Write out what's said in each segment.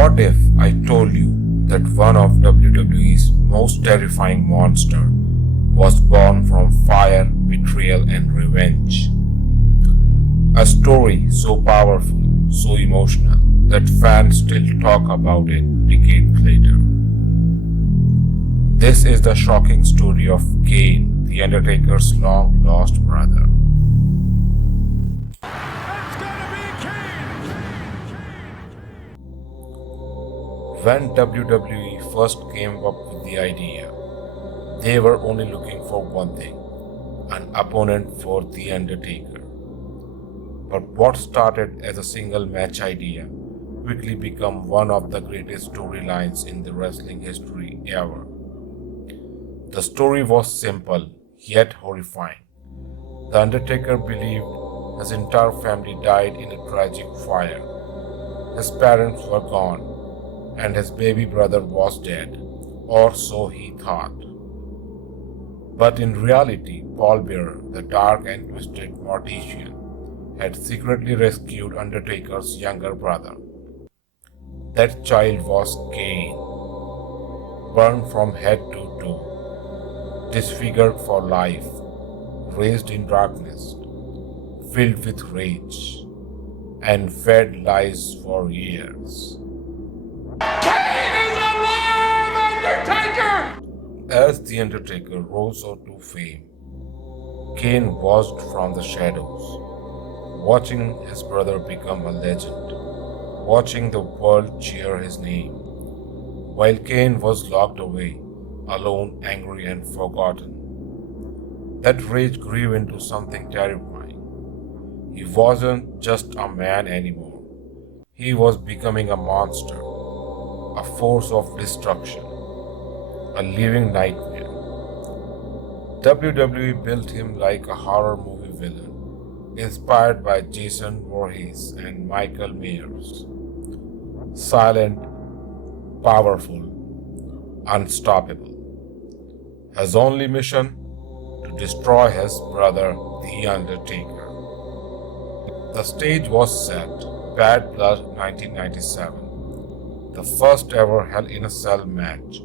What if I told you that one of WWE's most terrifying monsters was born from fire, betrayal, and revenge? A story so powerful, so emotional, that fans still talk about it decades later. This is the shocking story of KANE, the Undertaker's long-lost brother. When WWE first came up with the idea, they were only looking for one thing: an opponent for The Undertaker. But what started as a single match idea quickly became one of the greatest storylines in the wrestling history ever. The story was simple, yet horrifying. The Undertaker believed his entire family died in a tragic fire. His parents were gone, and his baby brother was dead, or so he thought. But in reality, Paul Bearer, the dark and twisted mortician, had secretly rescued Undertaker's younger brother. That child was KANE, burned from head to toe, disfigured for life, raised in darkness, filled with rage, and fed lies for years. KANE is alive, Undertaker! As The Undertaker rose to fame, KANE watched from the shadows, watching his brother become a legend, watching the world cheer his name, while KANE was locked away, alone, angry, and forgotten. That rage grew into something terrifying. He wasn't just a man anymore. He was becoming a monster, a force of destruction, a living nightmare. WWE built him like a horror movie villain, inspired by Jason Voorhees and Michael Myers. Silent, powerful, unstoppable. His only mission? To destroy his brother, The Undertaker. The stage was set, Bad Blood 1997. The first ever Hell in a Cell match,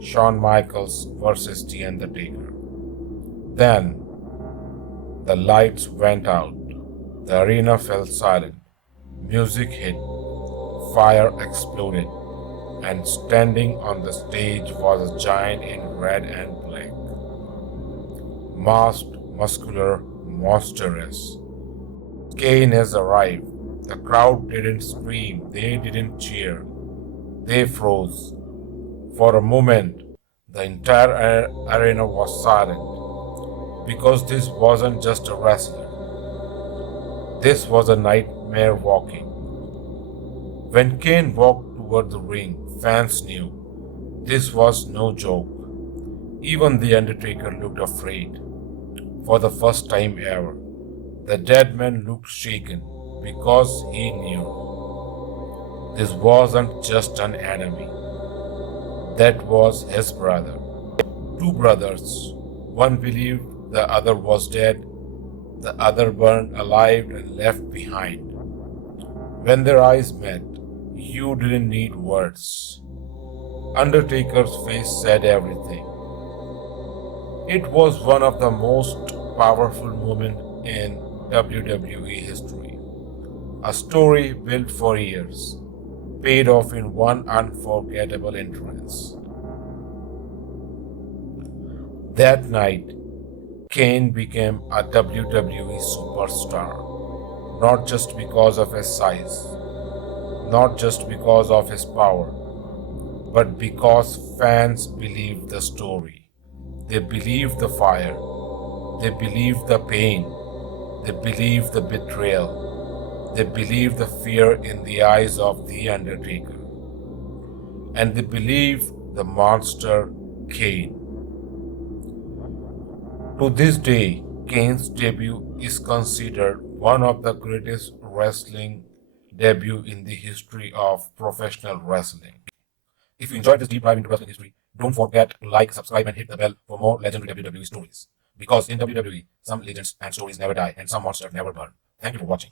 Shawn Michaels versus The Undertaker. Then, the lights went out, the arena fell silent, music hit, fire exploded, and standing on the stage was a giant in red and black. Masked, muscular, monstrous. KANE has arrived. The crowd didn't scream, they didn't cheer. They froze. For a moment, the entire arena was silent, because this wasn't just a wrestler. This was a nightmare walking. When KANE walked toward the ring, fans knew this was no joke. Even The Undertaker looked afraid. For the first time ever, the dead man looked shaken because he knew this wasn't just an enemy. That was his brother. Two brothers. One believed the other was dead, the other burned alive and left behind. When their eyes met, you didn't need words. Undertaker's face said everything. It was one of the most powerful moments in WWE history. A story built for years, paid off in one unforgettable entrance. That night, KANE became a WWE superstar, not just because of his size, not just because of his power, but because fans believed the story. They believed the fire, they believed the pain, they believed the betrayal, they believed the fear in the eyes of The Undertaker, and they believed the monster KANE. To this day, KANE's debut is considered one of the greatest wrestling debuts in the history of professional wrestling. If you enjoyed this deep dive into wrestling history, don't forget to like, subscribe, and hit the bell for more legendary WWE stories. Because in WWE, some legends and stories never die, and some monsters never burn. Thank you for watching.